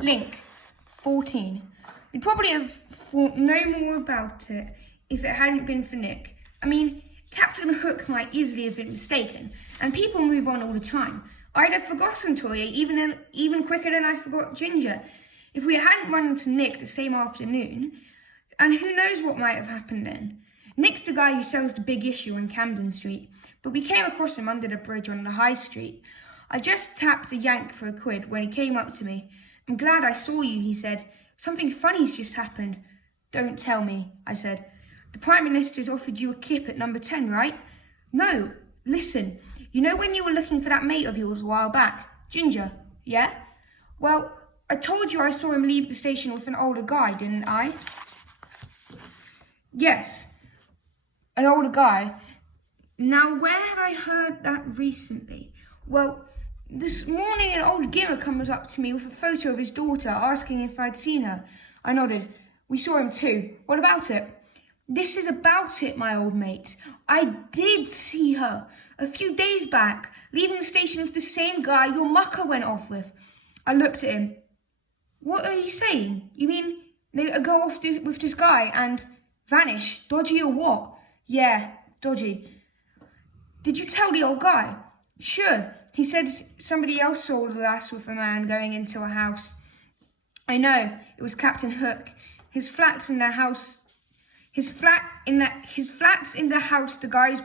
Link, 14. We'd probably have thought no more about it if it hadn't been for Nick. I mean, Captain Hook might easily have been mistaken, and people move on all the time. I'd have forgotten Toya even quicker than I forgot Ginger if we hadn't run into Nick the same afternoon, and who knows what might have happened then. Nick's the guy who sells the Big Issue on Camden Street, but we came across him under the bridge on the High Street. I just tapped a yank for £1 when he came up to me. "I'm glad I saw you," he said. "Something funny's just happened." "Don't tell me," I said. "The Prime Minister's offered you a kip at number 10, right?" "No, listen. You know when you were looking for that mate of yours a while back? Ginger, yeah? Well, I told you I saw him leave the station with an older guy, didn't I?" "Yes, an older guy. Now, where had I heard that recently? Well, this morning an old gimmer comes up to me with a photo of his daughter, asking if I'd seen her." I nodded. "We saw him too. What about it?" "This is about it, my old mate. I did see her a few days back, leaving the station with the same guy your mucker went off with." I looked at him. "What are you saying? You mean they go off with this guy and vanish? Dodgy or what?" "Yeah, dodgy." "Did you tell the old guy?" "Sure. He said somebody else saw the lass with a man going into a house." "I know. It was Captain Hook. His flat's in the house. His flat's in the house. The guy's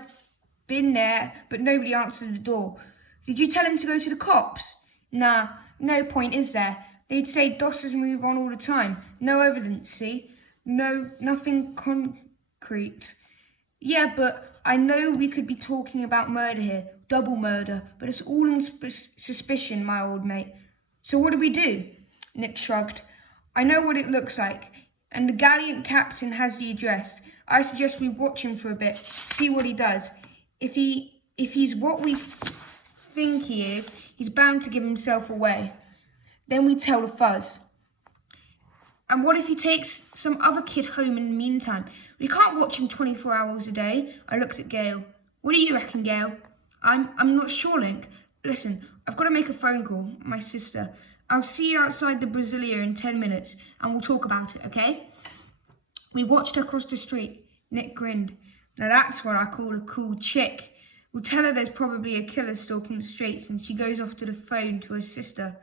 been there, but nobody answered the door." "Did you tell him to go to the cops?" "Nah, no point, is there? They'd say dossers move on all the time. No evidence, see? No, nothing concrete." "Yeah, but I know we could be talking about murder here, double murder, but it's all in suspicion, my old mate." "So what do we do?" Nick shrugged. "I know what it looks like, and the gallant captain has the address. I suggest we watch him for a bit, see what he does. If he's what we think he is, he's bound to give himself away. Then we tell the fuzz." "And what if he takes some other kid home in the meantime? We can't watch him 24 hours a day." I looked at Gail. "What do you reckon, Gail?" I'm not sure, Link. Listen, I've got to make a phone call. My sister. I'll see you outside the Brasilia in 10 minutes, and we'll talk about it, okay?" We watched her cross the street. Nick grinned. "Now that's what I call a cool chick. We'll tell her there's probably a killer stalking the streets, and she goes off to the phone to her sister.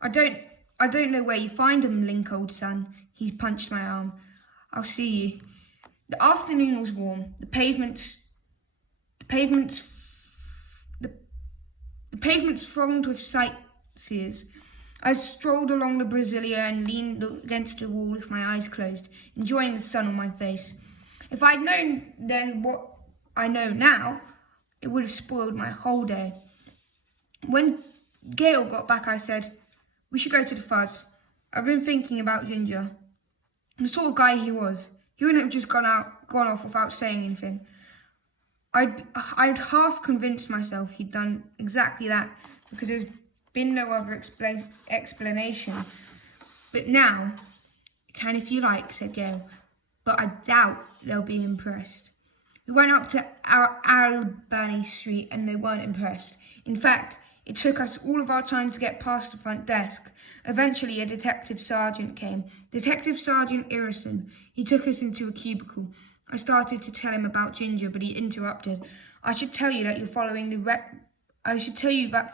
I don't know where you find them, Link, old son." He punched my arm. "I'll see you." The afternoon was warm. The pavements thronged with sightseers. I strolled along the Brasilia and leaned against the wall with my eyes closed, enjoying the sun on my face. If I'd known then what I know now, it would have spoiled my whole day. When Gail got back, I said, "We should go to the fuzz. I've been thinking about Ginger. The sort of guy he was. He wouldn't have just gone off without saying anything. I'd half convinced myself he'd done exactly that because there's been no other explanation. But now, can if you like," said Gail, "but I doubt they'll be impressed." We went up to Albany Street and they weren't impressed. In fact, it took us all of our time to get past the front desk. Eventually, a detective sergeant came. Detective Sergeant Irrison. He took us into a cubicle. I started to tell him about Ginger, but he interrupted. I should tell you that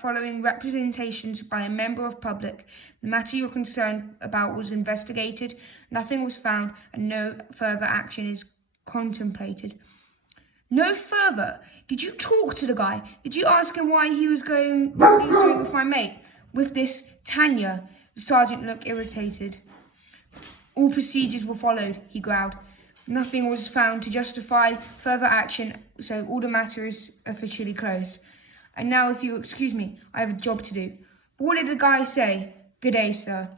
following representations by a member of public, the matter you're concerned about was investigated, nothing was found, and no further action is contemplated." "No further? Did you talk to the guy? Did you ask him what he was doing with my mate? With this Tanya?" The sergeant looked irritated. "All procedures were followed," he growled. "Nothing was found to justify further action, so all the matter is officially closed. And now, if you'll excuse me, I have a job to do." "But what did the guy say?" "Good day, sir."